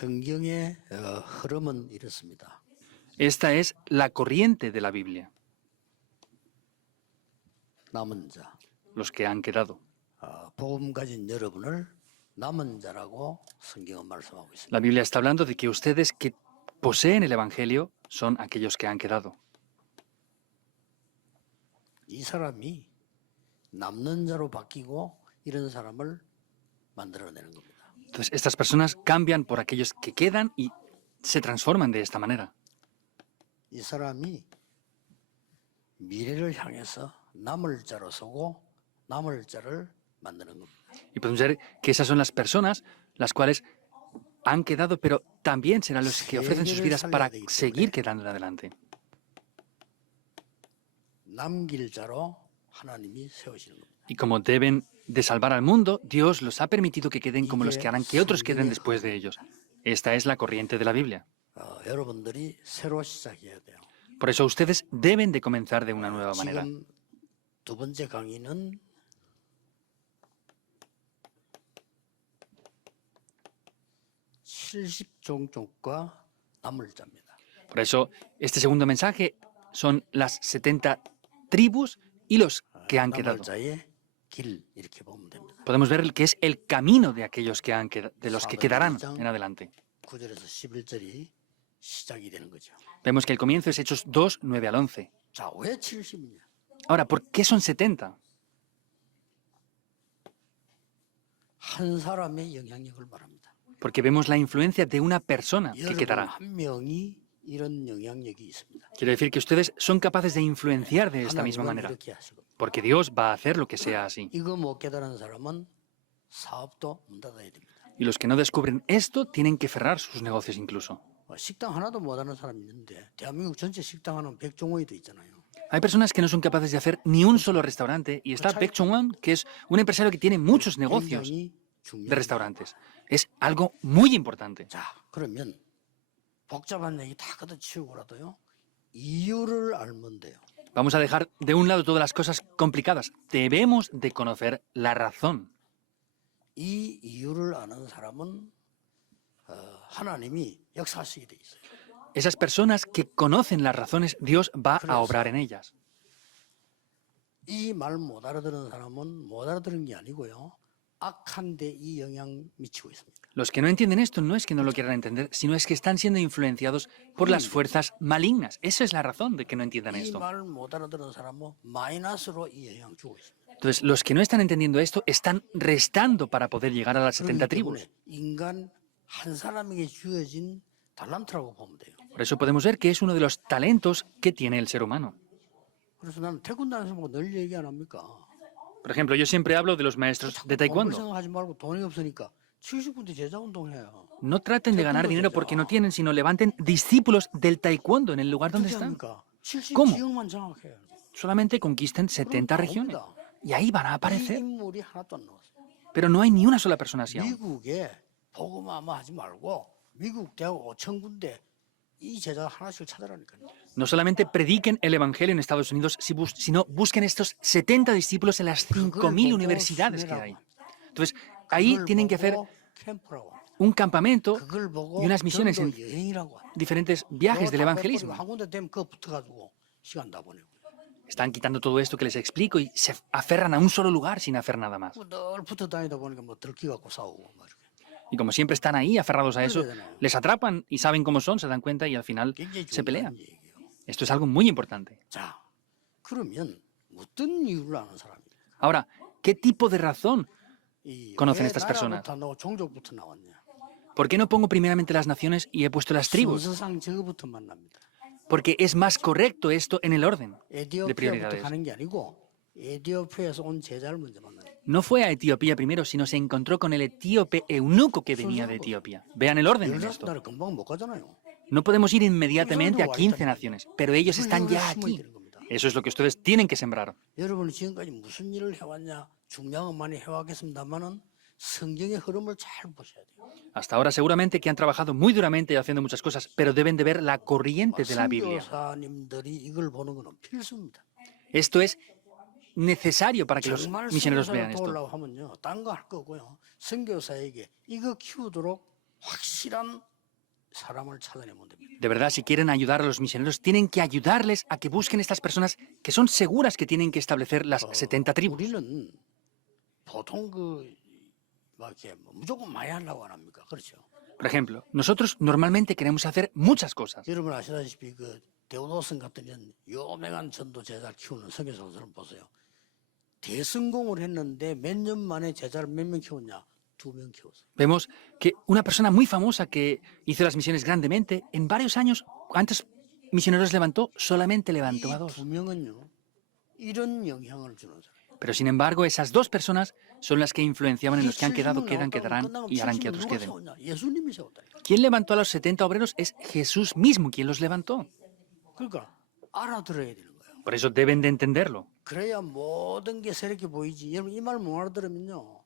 성경의 흐름은 이렇습니다. Esta es la corriente de la Biblia, 남은 자, los que han quedado. 복음 가진 여러분을 남은 자라고 성경은 말씀하고 있습니다. La Biblia está hablando de que ustedes que poseen el Evangelio son aquellos que han quedado. 이 사람이 남는 자로 바뀌고 이런 사람을 만들어내는 겁니다. Entonces, estas personas cambian por aquellos que quedan y se transforman de esta manera. 이 사람이 미래를 향해서 남을 자로 서고 남을 자를 만드는 겁니다. Y podemos ver que esas son las personas las cuales han quedado, pero también serán los que ofrecen sus vidas para seguir quedando adelante. 남길 자로 하나님이 세우시는 겁니다. Y como deben de salvar al mundo, Dios los ha permitido que queden como los que harán que otros queden después de ellos. Esta es la corriente de la Biblia. 여러분들이 새로 시작해야 돼요. Por eso ustedes deben de comenzar de una nueva manera. 지금 두 번째 강의는 종족과 남을 자입니다. Por eso, este segundo mensaje son las 70 tribus y los que han 남을 quedado. 자의 길 이렇게 보면 됩니다. Podemos ver el que es el camino de aquellos que han de los que quedarán en adelante. 9절에서 11절이 시작이 되는 거죠. Vemos que el comienzo es Hechos 2, 9 al 11. 자, 왜 70이냐? Ahora, ¿por qué son 70? 한 사람의 영향력을 말합니다. Porque vemos la influencia de una persona que 여러분 quedará. 한 명이 이런 영향력이 있습니다. Quiere decir que ustedes son capaces de influenciar de esta misma 하나님은 manera. 이렇게 하시고 Porque Dios va a hacer lo que sea así. 이거 못 깨달은 사람은 사업도 문 닫아야 됩니다. Y los que no descubren esto tienen que cerrar sus negocios incluso. 식당 하나도 못 하는 사람이 있는데 대한민국 전체 식당 하는 백종원이도 있잖아요. Hay personas que no son capaces de hacer ni un solo restaurante y está Baek Chong-won, que es un empresario que tiene muchos negocios 굉장히 de 중요해요. restaurantes. Es algo muy importante. 자, 그러면 복잡한 얘기 다 걷어치우고라도요. 이유를 알면 돼요. Vamos a dejar de un lado todas las cosas complicadas. Debemos de conocer la razón. 이 이유를 아는 사람은 하나님이 역사하시게 돼 있어요. Esas personas que conocen las razones, Dios va a obrar en ellas. 이 말 못 알아들은 사람은 못 알아들은 게 아니고요. 악한 데 이 영향 미치고 있습니다. Los que no entienden esto no es que no lo quieran entender, sino es que están siendo influenciados por las fuerzas malignas. Esa es la razón de que no entiendan 이 esto. 말 못 알아들은 사람은 마이너스로 이 영향 주고 있습니다. Entonces, los que no están entendiendo esto están restando para poder llegar a las 70 그렇기 tribus. 때문에 인간 한 사람에게 주어진 달란트라고 보면 돼요. Por eso podemos ver que es uno de los talentos que tiene el ser humano. 그래서 나는 태권도하는 보고 늘 얘기 안 합니까? Por ejemplo, yo siempre hablo de los maestros de 공부 taekwondo. 생각하지 말고 돈이 없으니까 70군데 제자 운동해요. No traten de ganar dinero porque no tienen, sino levanten discípulos del taekwondo en el lugar donde 어떻게 están. 합니까? 70 ¿Cómo? 지역만 장악해요. Solamente conquisten 70 regiones. Y ahí van a 이 aparecer. 인물이 하나도 안 나왔어요. Pero no hay ni una sola persona así aún. 미국에 복음화만 하지 말고 미국 대학 5천 군데 이 제자 하나씩 찾아라니까요. No solamente prediquen el Evangelio en Estados Unidos, sino busquen estos 70 discípulos en las 5.000 universidades que hay. Entonces, ahí tienen que hacer 캠프라고. un campamento 그걸 보고 y unas misiones en 전도 여행이라고. diferentes viajes del evangelismo. 한 군데 되면 그거 붙어가지고 시간 다 보내고. Están quitando todo esto que les explico y se aferran a un solo lugar sin hacer nada más. 늘 붙어 다니다 보니까 뭐 들키 갖고 싸우고 막 이렇게. Y como siempre están ahí aferrados a eso, les atrapan y saben cómo son, se dan cuenta y al final 굉장히 se pelean. 중요한 얘기예요. Esto es algo muy importante. 자, 그러면 어떤 이유를 아는 사람입니까? Ahora, ¿qué tipo de razón 이 conocen 왜 estas personas? 나라부터 안 나오고 종족부터 나왔냐? ¿Por qué no pongo primeramente las naciones y he puesto las tribus? 순서상 저거부터 만납니다. Porque es más correcto esto en el orden de 에티오피아부터 prioridades. 가는 게 아니고 에티오피아에서 온 제자를 먼저 만나요. No fue a Etiopía primero, sino se encontró con el etíope eunuco que venía de Etiopía. Vean el orden en esto. 16나라 금방 못 가잖아요. No podemos ir inmediatamente a 15 naciones, pero ellos están ya aquí. Eso es lo que ustedes tienen que sembrar. 여러분이 지금까지 무슨 일을 해왔냐? 중요한 건 많이 해왔겠습니다만은 성경의 흐름을 잘 보셔야 돼요. Hasta ahora seguramente que han trabajado muy duramente y haciendo muchas cosas, pero deben de ver la corriente de la Biblia. 선교사님들이 이걸 보는 건 필수입니다. Esto es necesario para que los 정말 misioneros 선교사를 vean esto. 도우려고 하면요. 딴 거 할 거고요. 선교사에게 이거 키우도록 확실한 사람을 찾아내면 됩니다. De verdad, si quieren ayudar a los misioneros, tienen que ayudarles a que busquen estas personas que son seguras que tienen que establecer las 70 tribus. 우리는 보통 막 이렇게 무조건 많이 하려고 안 합니까? 그렇죠. Por ejemplo, nosotros normalmente queremos hacer muchas cosas. 여러분 아시다시피 데오도슨 같은 이런 유명한 전도 제자를 키우는 선교사들은 보세요. 대성공을 했는데 몇 년 만에 제자를 몇 명 키웠냐? 2명 키웠어요. Vemos que una persona muy famosa que hizo las misiones grandemente, en varios años, ¿cuántos misioneros levantó? Solamente levantó a 이 2. 2명은요. 이런 영향을 주는 사람. Pero sin embargo, esas 2 personas son las que influenciaban en los que han quedado, quedan, quedarán y harán que otros queden. 예수님이 세웠다. ¿Quién levantó a los 70 obreros? Es Jesús mismo quien los levantó. 그러니까 알아들어야 되는 거예요. Por eso deben de entenderlo. 그래야 모든 게 새롭게 보이지. 여러분 이 말 못 알아들으면요.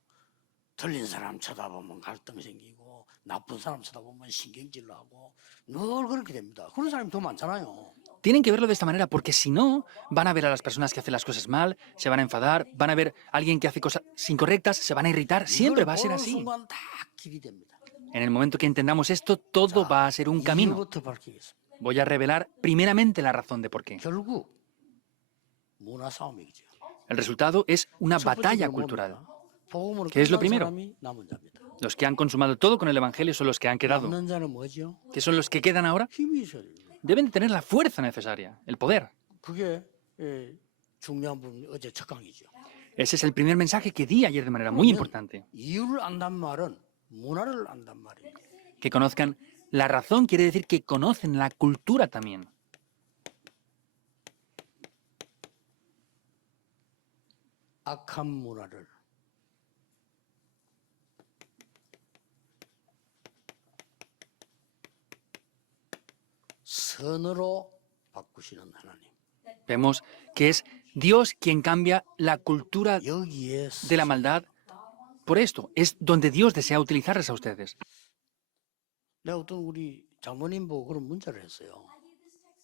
틀린 사람 쳐다보면 갈등 생기고 나쁜 사람 쳐다보면 신경질 나고 늘 그렇게 됩니다. 그런 사람이 더 많잖아요. Tienen que verlo de esta manera, porque si no, van a ver a las personas que hacen las cosas mal, se van a enfadar, van a ver a alguien que hace cosas incorrectas, se van a irritar. Siempre va a ser 이걸 보는 así. 순간 다 길이 됩니다. En el momento que entendamos esto, todo va a ser un camino. 이유부터 밝히겠습니다. Voy a revelar primeramente la razón de por qué. 결국 문화 싸움이죠. El resultado es una 첫 번째 batalla 건 cultural. 뭡니까? 복음으로 ¿Qué es lo 끝난 primero? 사람이 남은 자입니다. Los que han consumado todo con el Evangelio son los que han quedado. 남는 자는 뭐죠? ¿Qué son los que quedan ahora? 힘이 있어야 됩니다. Deben de tener la fuerza necesaria, el poder. 그게 중요한 부분 어제 첫 강의죠. Ese es el primer mensaje que di ayer de manera muy importante. 이유를 안단 말은 문화를 안단 말입니다. Que conozcan la razón quiere decir que conocen la cultura también. 악한 문화를 선으로 바꾸시는 하나님. Vemos que es Dios quien cambia la cultura 여기에 de la maldad por esto. Es donde Dios desea utilizarles a ustedes. 내가 어떤 우리 장모님 보고 그런 문자를 했어요.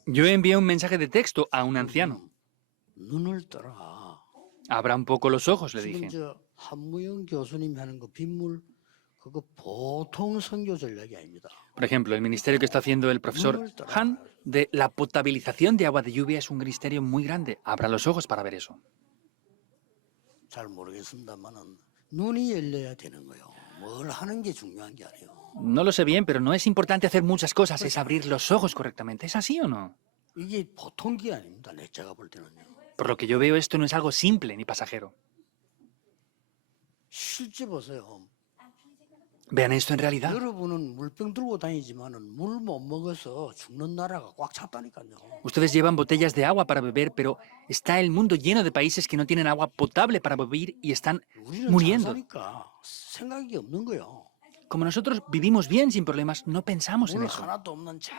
Yo envié un mensaje de texto a un anciano. 눈을 떠라. Abra un poco los ojos, le 지금 dije. 저 한무영 교수님이 하는 거 빗물 그거 보통 선교 전략이 아닙니다. Por ejemplo, el ministerio que está haciendo el profesor Han de la potabilización de agua de lluvia es un ministerio muy grande. Abra los ojos para ver eso. 잘 모르겠습니다만은 눈이 열려야 되는 거예요. 뭘 하는 게 중요한 게 아니에요. No lo sé bien, pero no es importante hacer muchas cosas, es abrir los ojos correctamente. ¿Es así o no? 이게 보통 게 아닙니다. 제가 볼 때는요. Por lo que yo veo, esto no es algo simple ni pasajero. 실제 보세요. Vean esto en realidad. 여러분은 물병 들고 다니지만은 물 못 먹어서 죽는 나라가 꽉 찼다니까요. Ustedes llevan botellas de agua para beber, pero está el mundo lleno de países que no tienen agua potable para beber y están 우리는 잘 muriendo. 사니까 생각이 없는 거예요. Como nosotros vivimos bien sin problemas, no pensamos en 물 eso. 하나도 없는 저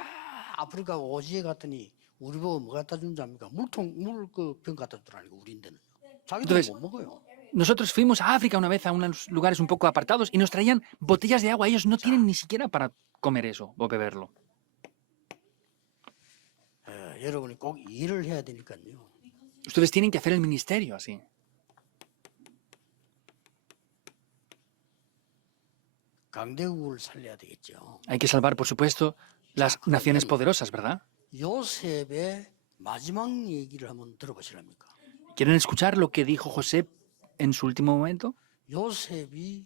아프리카 오지에 갔더니 우리 보고 뭐 갖다 준 줄 압니까? 물병 갖다 주라니까 우리인데는 자기들 Entonces, 못 먹어요. Nosotros fuimos a África una vez a unos lugares un poco apartados y nos traían botellas de agua. Ellos no tienen ni siquiera para comer eso o beberlo. 여러분이 꼭 일을 해야 되니까요. Ustedes tienen que hacer el ministerio así. 강대국을 살려야 되겠죠. Hay que salvar, por supuesto, las naciones poderosas, ¿verdad? 요셉의 마지막 얘기를 한번 들어보시랍니까? ¿Quieren escuchar lo que dijo José en su último momento? 요셉이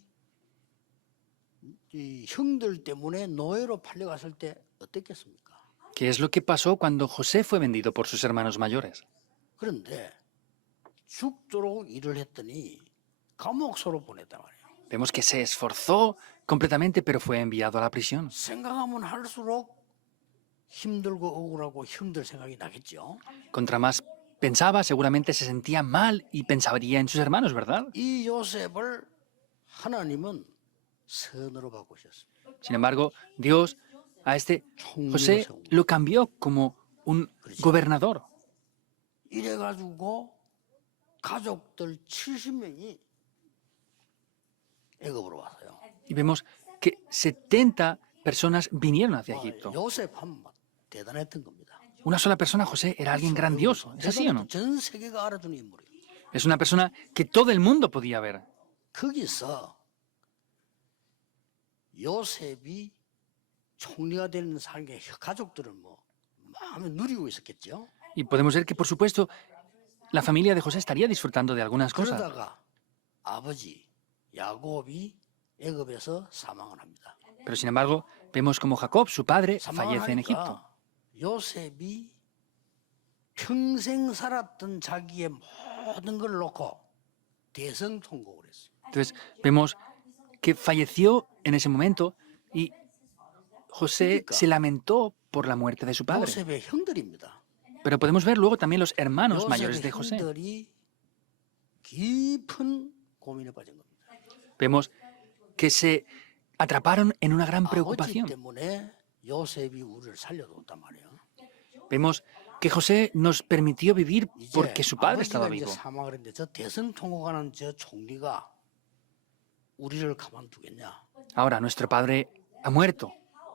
이 형들 때문에 노예로 팔려갔을 때 어땠겠습니까? ¿Qué es lo que pasó cuando José fue vendido por sus hermanos mayores? 그런데 죽도록 일을 했더니 감옥소로 보냈단 말이에요. Vemos que se esforzó completamente, pero fue enviado a la prisión. 생각하면 할수록 힘들고 억울하고 형들 생각이 나겠죠. Contra más pensaba, seguramente se sentía mal y pensaría en sus hermanos, ¿verdad? 이 요셉을 하나님은 선으로 바꾸셨습니다. Sin embargo, Dios a este José lo cambió como un gobernador. 이래가지고 가족들 70명이 애굽으로 왔어요. Y vemos que 70 personas vinieron hacia Egipto. 요셉 한 대단했던 겁니다. Una sola persona, José, era alguien grandioso. ¿Es así o no? 전 세계가 알아주는 인물이에요. Es una persona que todo el mundo podía ver. 거기서 요셉이 총리가 되는 사람의 가족들은 뭐 마음에 누리고 있었겠죠. Y podemos ver que, por supuesto, la familia de José estaría disfrutando de algunas cosas. 그러다가 아버지 야곱이 애굽에서 사망을 합니다. Pero sin embargo, vemos como Jacob, su padre, 사망을 fallece en Egipto. 하니까 요셉이 평생 살았던 자기의 모든 걸 놓고 대성통곡을 했어요. Entonces, vemos que falleció en ese momento y José se lamentó por la muerte de su padre. 요셉의 형들입니다. Pero podemos ver luego también los hermanos mayores 요셉의 de José. 형들이 깊은 고민에 빠진 겁니다. Vemos que se atraparon en una gran 아버지 preocupación. 때문에 요셉이 우리를 살려줬단 말이에요. Vemos que José nos permitió vivir 이제 porque su padre estaba 아버지가 이제 vivo. 사망을 했는데 저 대성통곡하는 저 총리가 우리를 가만두겠냐? Ahora, nuestro padre ha muerto.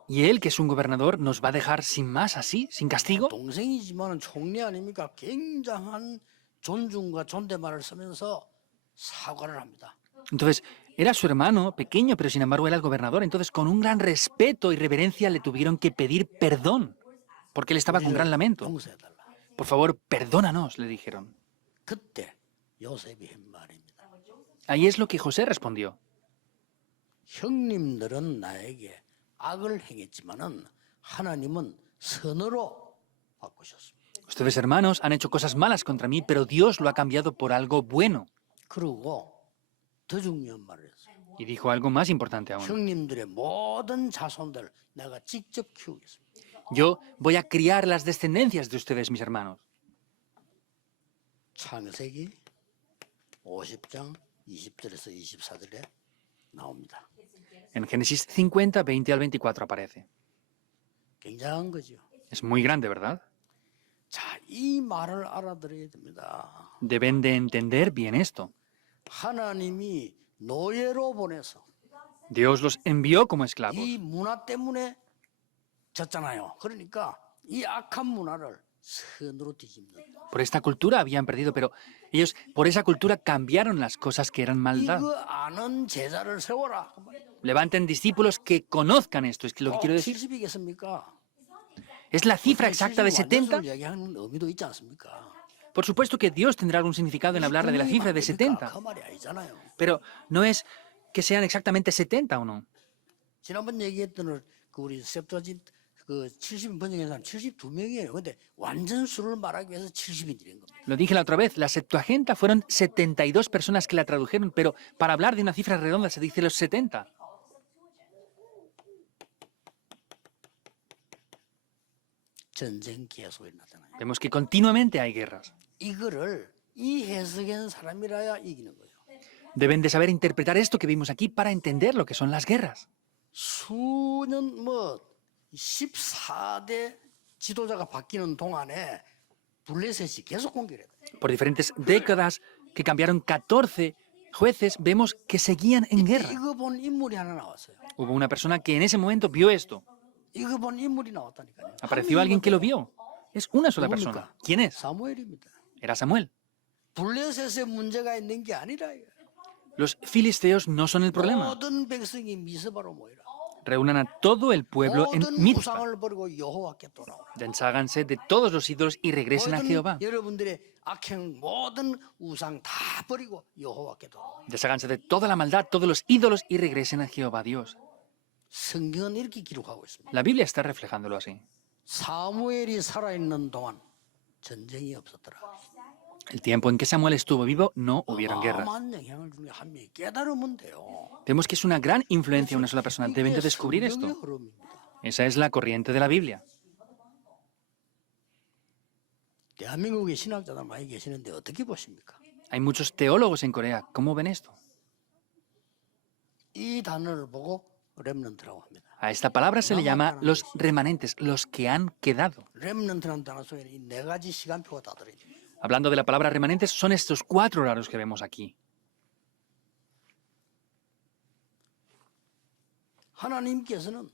Y él, que es un gobernador, nos va a dejar sin más así, sin castigo. 동생이지만 총리 아닙니까? 굉장한 존중과 존댓말을 쓰면서 사과를 합니다. Entonces, era su hermano, pequeño, pero sin embargo era el gobernador. Entonces, con un gran respeto y reverencia le tuvieron que pedir perdón, porque él estaba con gran lamento. 용서해달라. Por favor, perdónanos, le dijeron. 그때 요셉이 한 말입니다. Ahí es lo que José respondió. 형님들은 나에게 악을 행했지만은 하나님은 선으로 바꾸셨습니다. Ustedes, hermanos, han hecho cosas malas contra mí, pero Dios lo ha cambiado por algo bueno. 그리고 더 중요한 말을 했어요. Y dijo algo más importante aún. 형님들의 모든 자손들 내가 직접 키우겠습니다. Yo voy a criar las descendencias de ustedes, mis hermanos. 창세기 50장 20절에서 24절에 나옵니다. En Génesis 50, 20 al 24 aparece. 굉장한 거죠. Es muy grande, ¿verdad? 자, 이 말을 알아들어야 됩니다. Deben de entender bien esto. 하나님이 노예로 보내서 Dios los envió como esclavos. 이 문화 때문에 졌잖아요. 그러니까 이 악한 문화를 선으로 뒤집는. Por esta cultura habían perdido, pero ellos por esa cultura cambiaron las cosas que eran maldad. 이거 아는 제자를 세워라. Levanten discípulos que conozcan esto, es lo que quiero decir. 70이겠습니까? ¿Es la cifra exacta de 70? 얘기하는 의미도 있지 않습니까? Por supuesto que Dios tendrá algún significado en hablar de la cifra de 70, 그 말이 아니잖아요. pero no es que sean exactamente 70 o no. 지난번 얘기했던 그 우리 셉트아진 그 70인 번역한 사람 72명이에요. 근데 완전 수를 말하기 위해서 70이 드린 겁니다. Lo dije la otra vez, la Septuaginta fueron 72 personas que la tradujeron, pero para hablar de una cifra redonda se dice los 70. 전쟁 계속이 나타나요. Vemos que continuamente hay guerras. 이거를 이 해석한 사람이라야 이기는 거예요. Deben de saber interpretar esto que vimos aquí para entender lo que son las guerras. 수년 14대 지도자가 바뀌는 동안에 블레셋이 계속 공격을 해요. Por diferentes décadas que cambiaron 14 jueces, vemos que seguían en guerra. 이거 본 인물이 하나 나왔어요. Hubo una persona que en ese momento vio esto. 이거 본 인물이 나왔다니까요. Apareció alguien que lo vio. Es una sola persona. ¿Quién es? 사무엘입니다. Era Samuel. 블레셋에 문제가 있는 게 아니라 Los filisteos no son el problema. 모든 백성이 미스바로 모이라. Reúnan a todo el pueblo en 모든 Mizpa. 우상을 버리고 여호와께 돌아오라. Desháganse de todos los ídolos y regresen a 모든 Jehová. 여러분들의 악행 모든 우상 다 버리고 여호와께 돌아오라. Desháganse de toda la maldad, todos los ídolos y regresen a Jehová Dios. 성경은 이렇게 기록하고 있습니다. La Biblia está reflejándolo así. 사무엘이 살아있는 동안 전쟁이 없었더라. El tiempo en que Samuel estuvo vivo no hubieron guerras. 어마어마한 영향을 주는 한 명이 깨달으면 돼요. Vemos que es una gran influencia una sola persona. Deben de descubrir 성경의 esto. 흐름입니다. Esa es la corriente de la Biblia. 대한민국의 신학자들 많이 계시는데 어떻게 보십니까? Hay muchos teólogos en Corea. ¿Cómo ven esto? 이 단어를 보고 렘넌트라고 합니다. A esta palabra se le llama los remanentes, los que han quedado. 렘넌트라는 단어 속에 이 네 가지 시간표가 다 들어있습니다. Hablando de la palabra remanentes, son estos 4 horarios que vemos aquí. 하나님께서는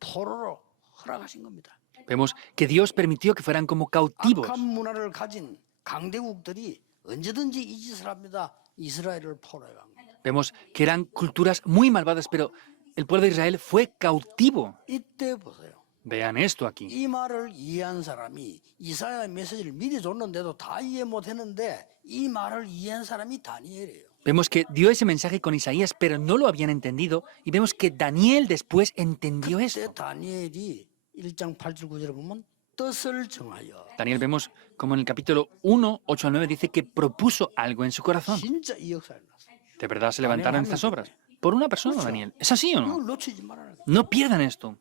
포로로 허락하신 겁니다. Vemos que Dios permitió que fueran como cautivos. 악한 문화를 가진 강대국들이 언제든지 이 짓을 합니다. 이스라엘을 포로해 간 거예요. Vemos que eran culturas muy malvadas, pero el pueblo de Israel fue cautivo. 이때 보세요. Vean esto aquí. 이 말을 이해한 사람이 이사야 메시지를 미리 줬는데도 다 이해 못했는데 이 말을 이해한 사람이 다니엘이에요. Vemos que dio ese mensaje con Isaías, pero no lo habían entendido. Y vemos que Daniel después entendió 그때 esto. 다니엘이 1장 8절 9절에 보면 뜻을 정하여 Daniel vemos como en el capítulo 1, 8 al 9 dice que propuso algo en su corazón. 진짜 이 역사를 났어요. De verdad se levantaron estas obras. Por una persona, Daniel. ¿Es así o no? 이걸 놓치지 말아라. No pierdan esto.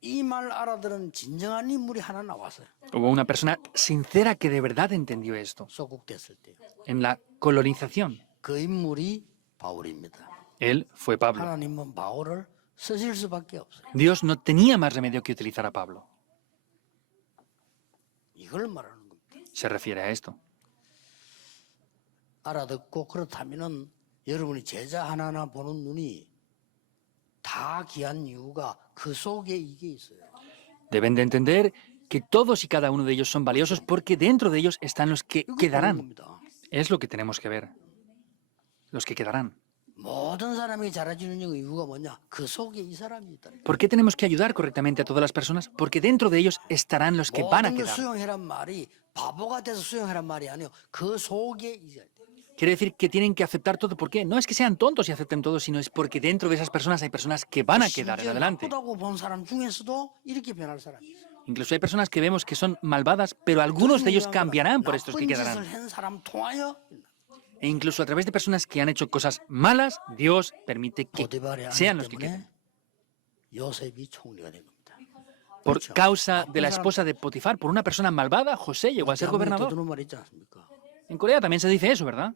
이 말 알아들은 진정한 인물이 하나 나왔어요. Hubo una persona sincera que de verdad entendió esto. 소국됐을 때. En la colonización, 그 인물이 바울입니다. él fue Pablo. 하나님은 바울을 쓰실 수밖에 없어요. Dios no tenía más remedio que utilizar a Pablo. 이걸 말하는 겁니다. Se refiere a esto. 알아듣고 그렇다면은 여러분이 제자 하나하나 보는 눈이 다 귀한 이유가 그 속에 이게 있어요. Deben de entender que todos y cada uno de ellos son valiosos porque dentro de ellos están los que 이거 보는 quedarán. 겁니다. Es lo que tenemos que ver. Los que quedarán. 모든 사람이 잘해주는 이유가 뭐냐? 그 속에 이 사람이 있다. ¿Por qué tenemos que ayudar correctamente a todas las personas? Porque dentro de ellos estarán los que van a 모든 걸 quedar. 수용해란 말이 바보가 돼서 수용해란 말이 아니에요. 그 속에 있어야 돼. Quiere decir que tienen que aceptar todo. ¿Por qué? No es que sean tontos y acepten todo, sino es porque dentro de esas personas hay personas que van a quedar en 심지어 adelante. 나쁘다고 본 사람 중에서도 이렇게 변할 사람이 있어요. Incluso hay personas que vemos que son malvadas, pero algunos de ellos cambiarán por estos que 나쁜 quedarán. 짓을 한 사람 통하여 E incluso a través de personas que han hecho cosas malas, Dios permite que 보디발의 sean 아내 los que queden. 때문에 요셉이 총리가 된 겁니다. Por 그렇죠. causa de la 나쁜 사람 esposa de Potifar, por una persona malvada, José llegó a ser 대한민국에 gobernador. 떠드는 말 있지 않습니까? En Corea también se dice eso, ¿verdad?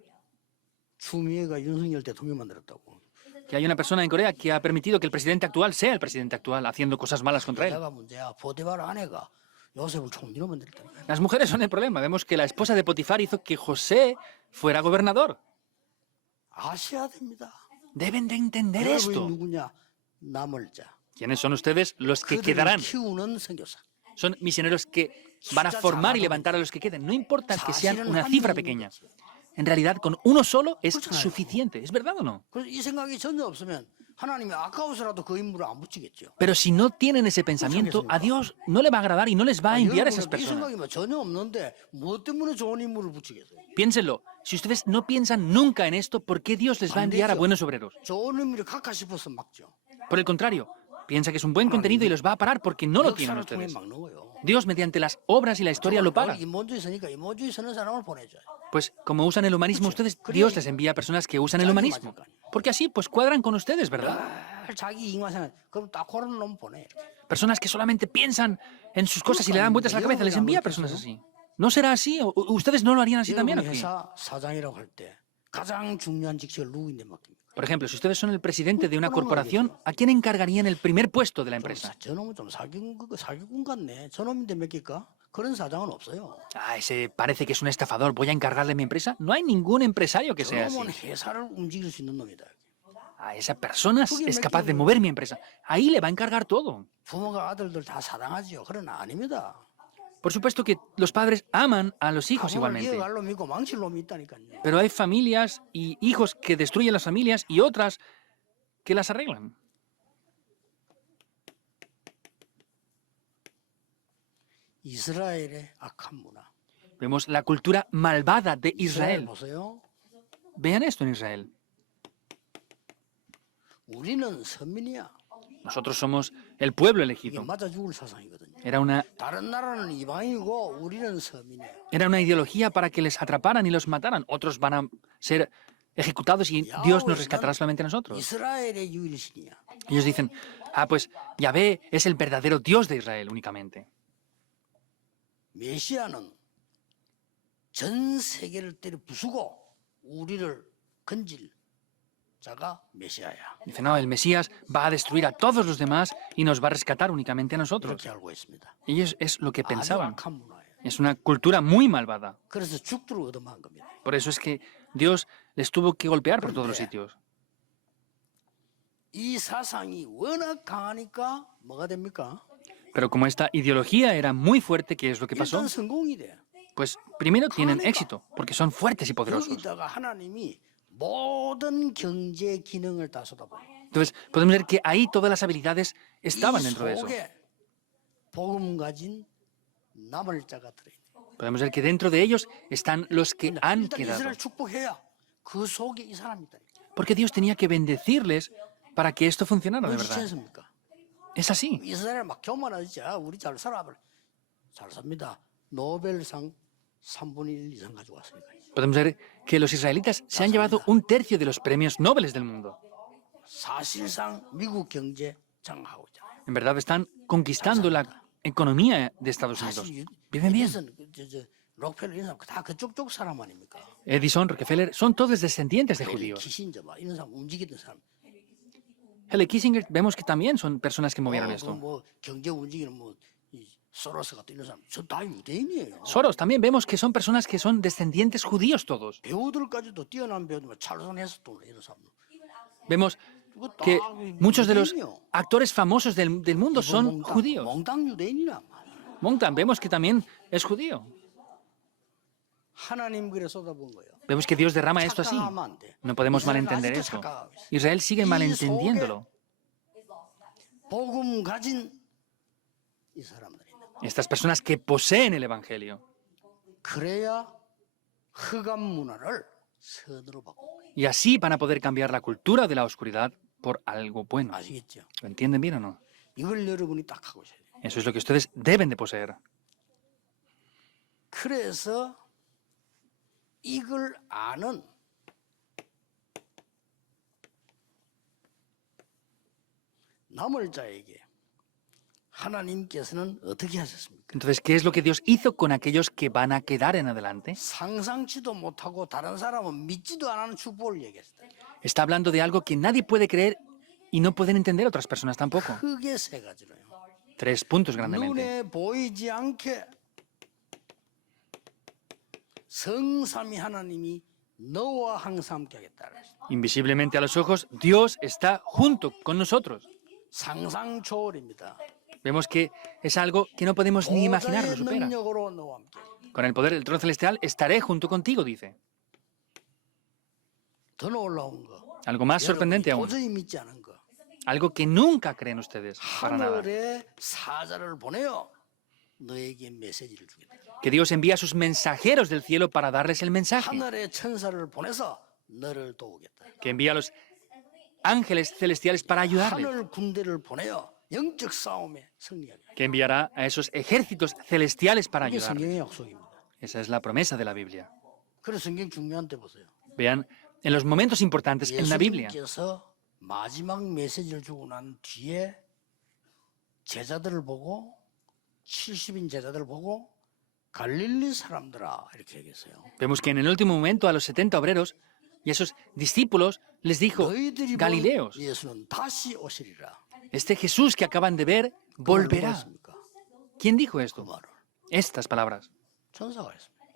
추미애가 윤석열 대통령 만들었다고. Que hay una persona en Corea que ha permitido que el presidente actual sea el presidente actual, haciendo cosas malas contra él. 여자가 문제야. 보디발 아내가 요셉을 총리로 만들었다. Las mujeres son el problema. Vemos que la esposa de Potifar hizo que José fuera gobernador. 아셔야 됩니다. Deben de entender 여러분이 esto. 누구냐? 남을 자. ¿Quiénes son ustedes? Los que 그들을 quedarán. 키우는 선교사. Son misioneros que van a formar y levantar a los que queden. No importa que sean una cifra pequeña. En realidad, con uno solo es suficiente. ¿Es verdad o no? 그래서 이 생각이 전혀 없으면 하나님이 아까워서라도 그 인물을 안 붙이겠죠. Pero si no tienen ese pensamiento, a Dios no le va a agradar y no les va a enviar a esas 이 personas. 생각이 전혀 없는데 무엇 때문에 좋은 인물을 붙이겠어요? Piénsenlo. Si ustedes no piensan nunca en esto, ¿por qué Dios les va a enviar a buenos obreros? 좋은 인물이 각하 싶어서 막죠. Por el contrario, piensa que es un buen contenido y los va a parar porque no lo tienen 역사를 통해 ustedes. 막는 거예요. Dios, mediante las obras y la historia, lo paga. 인본주의 있으니까 인본주의 쓰는 사람을 보내줘요. Pues como usan el humanismo ustedes, Dios les envía a personas que usan el humanismo. Porque así, pues cuadran con ustedes, ¿verdad? 늘 자기 잉화생활 그럼 딱 그런 놈 보내. Personas que solamente piensan en sus cosas y le dan vueltas a la cabeza, les envía a personas así. ¿No será así? ¿Ustedes no lo harían así también 여러분이 aquí? 회사 사장이라고 할 때 가장 중요한 직책을 누구인데 맡깁니까? Por ejemplo, si ustedes son el presidente de una corporación, ¿a quién encargarían el primer puesto de la empresa? 저놈은 좀 사기꾼 같네. 저놈인데 맡길까? 그런 사장은 없어요. Ah, ese parece que es un estafador, voy a encargarle mi empresa. No hay ningún empresario que sea así. 저놈은 회사를 움직일 수 있는 놈이다. A esa persona es capaz de mover mi empresa. Ahí le va a encargar todo. 부모가 아들들 다 사랑하지요. 그러나 아닙니다. Por supuesto que los padres aman a los hijos 가정을 igualmente. 이어갈 놈이 있고 망칠 놈이 있다니까요. Pero hay familias y hijos que destruyen las familias y otras que las arreglan. 이스라엘의 악한 문화. Vemos la cultura malvada de 이스라엘 Israel. 보세요. Vean esto en Israel. 우리는 선민이야. Nosotros somos el pueblo 이게 elegido. 맞아 죽을 사상이거든요. Era 다른 나라는 이방인이고 우리는 서민이야. una ideología para que les atraparan y los mataran. Otros van a ser ejecutados y Dios nos rescatará solamente a nosotros. 이스라엘의 유일신이야. Ellos dicen, ah, pues Yahvé es el verdadero Dios de Israel únicamente. 메시아는 전 세계를 때려 부수고 우리를 건질 자가 메시아야. Dice, no, el Mesías va a destruir a todos los demás y nos va a rescatar únicamente a nosotros. 이렇게 알고 있습니다. Ellos es lo que 아주 pensaban. 악한 문화예요. Es una cultura muy malvada. 그래서 죽도록 얻어맞은 겁니다. Por eso es que Dios les tuvo que golpear por todos los sitios. 이 사상이 워낙 강하니까 뭐가 됩니까? Pero como esta ideología era muy fuerte, ¿qué es lo que pasó? 일단 성공이 돼. Pues primero tienen 강하니까. éxito, porque son fuertes y poderosos. 여기다가 하나님이 모든 경제 기능을 다 쏟아부어. Entonces, podemos ver que ahí todas las habilidades 이 estaban dentro de eso. 속에 복음 가진 남을 자가 들어있네. Podemos ver que dentro de ellos están los que han 일단 quedado. 이스라엘 축복해야 그 속에 이 사람이 있다. Porque Dios tenía que bendecirles para que esto funcionara de verdad. 눈치챘습니까? Es así. 이스라엘 막 교만하지. 우리 잘 살아. 잘 삽니다. 노벨상 3분의 1 이상 가지고 왔으니까. Podemos ver que los israelitas se han llevado un tercio de los premios Nobel del mundo. 사실상 미국 경제 장악하고 있잖아. En verdad están conquistando la economía de Estados Unidos. 사실 Viven bien. 에디슨, 록펠러 이런 사람 다 그쪽 사람 아닙니까? Edison, Rockefeller, son todos descendientes de 헨리 judíos. 키신저 막 이런 사람 움직이던 사람. Henry Kissinger vemos que también son personas que movieron esto. 뭐 경제 움직이는 이 소로스 같은 이런 사람, 저 다 유대인이에요. Soros, también vemos que son personas que son descendientes judíos todos. 배우들까지도 뛰어난 배우들, 찰슨 헤스턴 이런 사람. Vemos 이거 다 que muchos de los 유대인이요. actores famosos del mundo son judíos. 몽땅 유대인이란 말이야. Montan, vemos que también es judío. 하나님 그래 쏟아본 거예요. Vemos que Dios derrama esto así. 착각하면 안 돼. No podemos 이스라엘은 malentender 아직도 esto. 착각하고 있어. Israel sigue 이 malentendiéndolo. 복음 가진 이 사람들이. Estas personas que poseen el Evangelio. 그래야 흑암 문화를 선으로 바꿔. Y así van a poder cambiar la cultura de la oscuridad por algo bueno. 아시겠죠? ¿Lo entienden bien o no? 이걸 여러분이 딱 하고 있어야 돼요. Eso es lo que ustedes deben de poseer. 그래서 이걸 아는 남을 자에게 하나님께서는 어떻게 하셨습니까? Entonces, ¿qué es lo que Dios hizo con aquellos que van a quedar en adelante? 상상치도 못하고 다른 사람은 믿지도 않는 축복을 얘기했어요. Está hablando de algo que nadie puede creer y no pueden entender otras personas tampoco. 크게 세 가지로요. 3 puntos grandemente. 눈에 보이지 않게 성삼위 하나님이 너와 항상 함께 하겠다. Invisiblemente a los ojos, Dios está junto con nosotros. 상상 초월입니다. Vemos que es algo que no podemos ni imaginar, lo 보좌의 supera. 능력으로 너와 함께. Con el poder del trono celestial estaré junto contigo, dice. 더 놀라운 거. Algo más sorprendente 여러분이 aún. 도저히 믿지 않은 거. Algo que nunca creen ustedes, para nada. 하늘에 사자를 보내어 너에게 메시지를 주겠다. Que Dios envía a sus mensajeros del cielo para darles el mensaje. 하늘에 천사를 보내서 너를 도우겠다. Que envía a los ángeles celestiales para ayudarles. 하늘 군대를 보내어 영적 싸움에 승리하게. Que enviará a esos ejércitos celestiales para 이게 ayudarles. 성경의 약속입니다. Esa es la promesa de la Biblia. 그래서 성경 중요한 때 보세요. Vean, en los momentos importantes en la Biblia, 예수님께서 마지막 메시지를 주고 난 뒤에 제자들을 보고 70인 제자들을 보고 갈릴리 사람들아 이렇게 얘기했어요. vemos que en el último momento a los 70 obreros y a esos discípulos les dijo, 너희들이 본 Galileos, 예수는 다시 오시리라. este Jesús que acaban de ver 그걸 누가 volverá. 했습니까? ¿Quién dijo 그 esto? 말을 Estas palabras. 천사가 했습니다.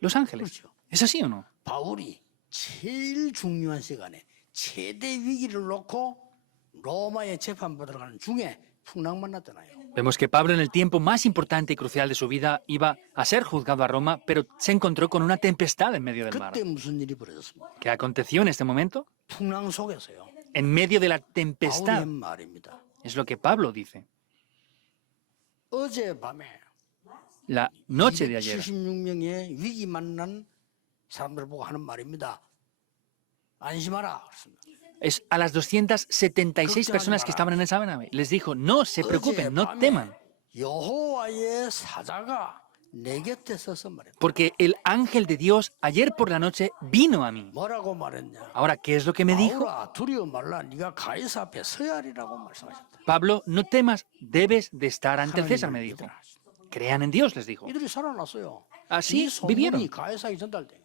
Los ángeles. 그렇죠. ¿Es así o no? 바울이 제일 중요한 시간에 최대 위기를 놓고 로마에 재판받으러 가는 중에 풍랑 만났잖아요. Vemos que Pablo en el tiempo más importante y crucial de su vida iba a ser juzgado a Roma, pero se encontró con una tempestad en medio del mar. 그때 무슨 일이 벌어졌습니까? ¿Qué aconteció en este momento? 풍랑 속에서요. En medio de la 바울의 tempestad. 말입니다. Es lo que Pablo dice. 어젯밤에 La noche de ayer. 276명의 위기 만난 사람들을 보고 하는 말입니다. 안심하라. 그렇습니다. Es a las 276 personas que estaban en esa nave. Les dijo, no se preocupen, no teman, 여호와의 사자가 내 곁에 서서 말했다. porque el ángel de Dios ayer por la noche vino a mí. 뭐라고 말했냐? Ahora, ¿qué es lo que me dijo? 바울아 두려워 말라. 네가 가이사 앞에 서야 하리라고 말씀하셨다. Pablo, no temas, debes de estar ante el César, me 하나님을 dijo. 믿으라. Crean en Dios, les dijo. 이들이 살아났어요. Así 이 소문이 vivieron. 가이사에 전달돼.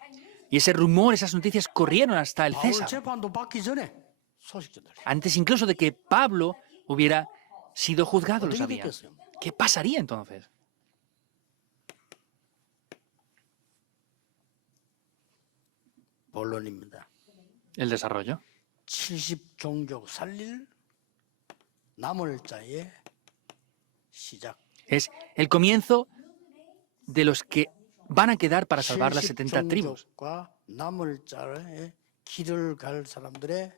Y ese rumor, esas noticias corrieron hasta el 바울 César. 재판도 받기 전에 소식 전달돼. Antes incluso de que Pablo hubiera sido juzgado, lo 어떻게 sabían. 됐겠어요? ¿Qué pasaría entonces? 본론입니다. El desarrollo. 70종족 살릴 남을 자의 시작. Es el comienzo de los que van a quedar para salvar las 70 tribus. 70종족과 남을 자의 길을 갈 사람들의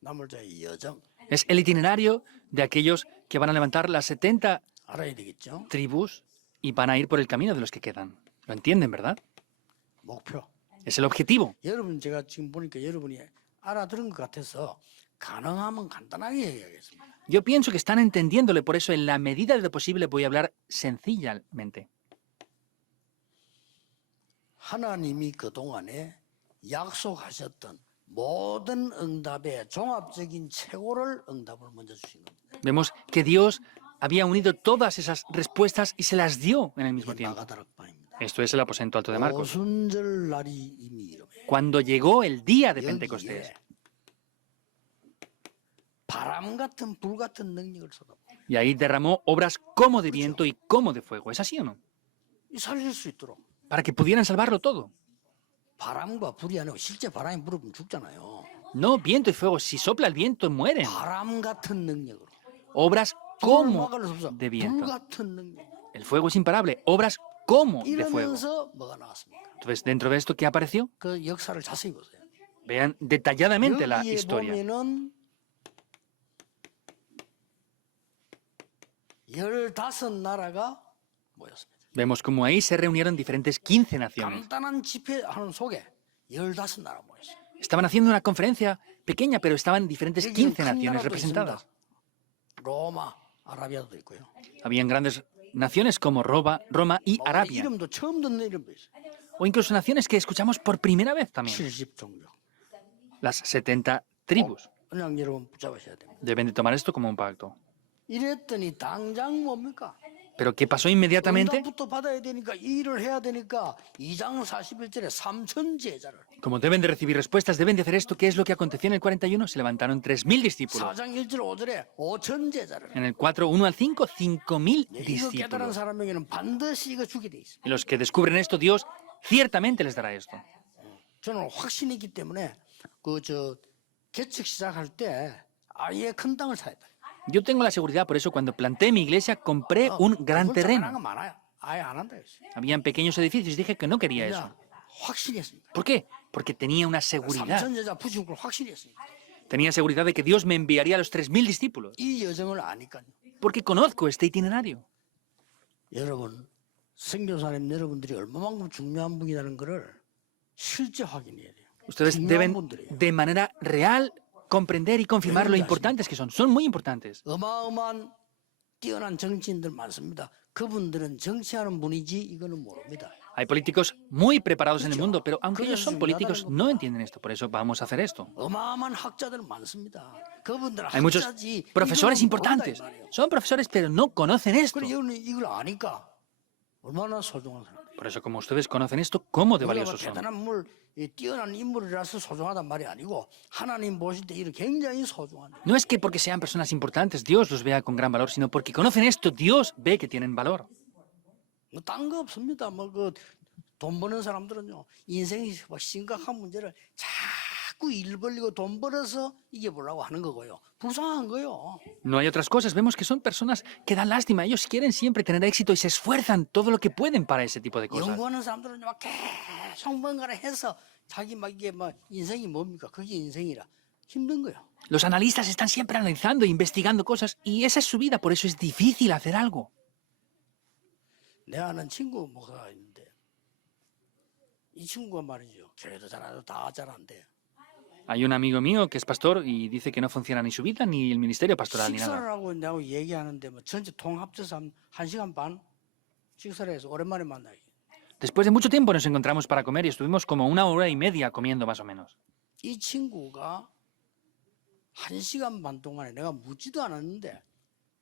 남을 자의 여정 Es el itinerario de aquellos que van a levantar las 70 알아야 되겠죠. tribus y van a ir por el camino de los que quedan. Lo entienden, ¿verdad? 목표. Es el objetivo. 여러분 제가 지금 보니까 여러분이 알아들은 것 같아서 가능하면 간단하게 얘기하겠습니다. Yo pienso que están entendiéndole, por eso en la medida de lo posible voy a hablar sencillamente. 하나님이 그동안에 약속하셨던 모든 응답의 종합적인 최고를 응답을 먼저 주신 겁니다. Vemos que Dios había unido todas esas respuestas y se las dio en el mismo tiempo. 마가다락방입니다. Esto es el aposento alto de Marcos. 오순절 날이 이미 이름에 Cuando llegó el día de Pentecostés, 여기에 바람 같은 불 같은 능력을 쏟아 y ahí derramó obras como de viento y como de fuego. ¿Es así o no? 살릴 수 있도록 Para que pudieran salvarlo todo. 바람과 불이 아니고 실제 바람이 불으면 죽잖아요. No, viento y fuego. Si sopla el viento, mueren. 바람 같은 능력으로 Obras 불을 como 막을 수 없어. de 불 viento. 같은 능력. El fuego es imparable. Obras como de fuego. 이러면서 뭐가 나왔습니까? Entonces, dentro de esto, ¿qué apareció? 그 역사를 자세히 보세요. Vean detalladamente la 여기에 historia. 보면은 15나라가 모였습니다. Vemos como ahí se reunieron diferentes 15 naciones. 간단한 집회하는 속에 15나라 모였어요. Estaban haciendo una conferencia pequeña, pero estaban diferentes 여기는 15 큰 naciones 나라도 representadas. 있습니다. 로마, 아라비아도 있고요. Habían grandes naciones como Roma y Arabia, 이름도 처음 듣는 이름도 있어요. o incluso naciones que escuchamos por primera vez también. 70종족. Las 70 tribus. 그냥 여러분 붙잡으셔야 됩니다. Deben de tomar esto como un pacto. 이랬더니 당장 뭡니까? Pero ¿qué pasó inmediatamente? 응답부터 받아야 되니까 일을 해야 되니까 2장 41절에 3천 제자를 Como deben de recibir respuestas, deben de hacer esto. ¿Qué es lo que aconteció en el 41? Se levantaron 3.000 discípulos. 4장 1절 5절에 5천 제자를 En el 4, 1 al 5, 5.000 이거 깨달은 discípulos. 사람에게는 반드시 이거 주게 돼 있습니다. Y los que descubren esto, Dios ciertamente les dará esto. 저는 확신이 있기 때문에 그 개척 시작할 때 아예 큰 땅을 사야 돼. Yo tengo la seguridad, por eso cuando planté mi iglesia compré un gran 그건 terreno. 작은 거 많아요. 아예 안 한다 했어요. Habían pequeños edificios y dije que no quería eso. 그냥 확신이 했습니다. ¿Por qué? Porque tenía una seguridad. 3천 제자 부신 걸 확신이 했으니까. Tenía seguridad de que Dios me enviaría a los 3.000 discípulos. 이 여정을 아니까요. Porque conozco este itinerario. 여러분, 선교사님 여러분들이 얼마만큼 중요한 분이라는 것을 실제 확인해야 돼요. Ustedes 중요한 deben 분들이에요. de manera real comprender y confirmar lo importantes que son. Son muy importantes. 어마어마한 뛰어난 정치인들 많습니다. 그분들은 정치하는 분이지 이거는 모릅니다. Hay políticos muy preparados en el mundo, pero aunque ellos son políticos, no entienden esto. Por eso vamos a hacer esto. 어마어마한 학자들 많습니다. 그분들은 Hay muchos 학자지 profesores 이거는 모른다, importantes. 이 말이에요. Son profesores, pero no conocen esto. 그래 이걸 아니까 얼마나 소중한 사람. Por eso, como ustedes conocen esto, ¿cómo de 우리가 뭐 valiosos son? 대단한 뛰어난 인물이라서 소중하단 말이 아니고 하나님 보실 때 이런 굉장히 소중한. No es que porque sean personas importantes Dios los vea con gran valor, sino porque conocen esto, Dios ve que tienen valor. 딴 거 없습니다. 돈 버는 사람들은요 인생이 심각한 문제를 자꾸 일 벌리고 돈 벌어서 이겨보려고 하는 거고요. 불쌍한 거요. No hay otras cosas. Vemos que son personas que dan lástima. Ellos quieren siempre tener éxito y se esfuerzan todo lo que pueden para ese tipo de cosas. 연구하는 사람들은 막 계속 뭔가를 해서 자기 이게 인생이 뭡니까? 그게 인생이라 힘든 거요. Los analistas están siempre analizando e investigando cosas y esa es su vida, por eso es difícil hacer algo. 내 아는 친구 목사가 있는데 이 친구가 말이죠. 교회도 잘하고 다 잘한대. Hay un amigo mío que es pastor y dice que no funciona ni su vida ni el ministerio pastoral ni 식사를 nada. 하고 내하고 얘기하는데 전체 통합해서 한 1시간 반 식사를 해서 오랜만에 만나요. Después de mucho tiempo nos encontramos para comer y estuvimos como 1 hora y media comiendo más o menos. 이 친구가 1시간 반 동안에 내가 묻지도 않았는데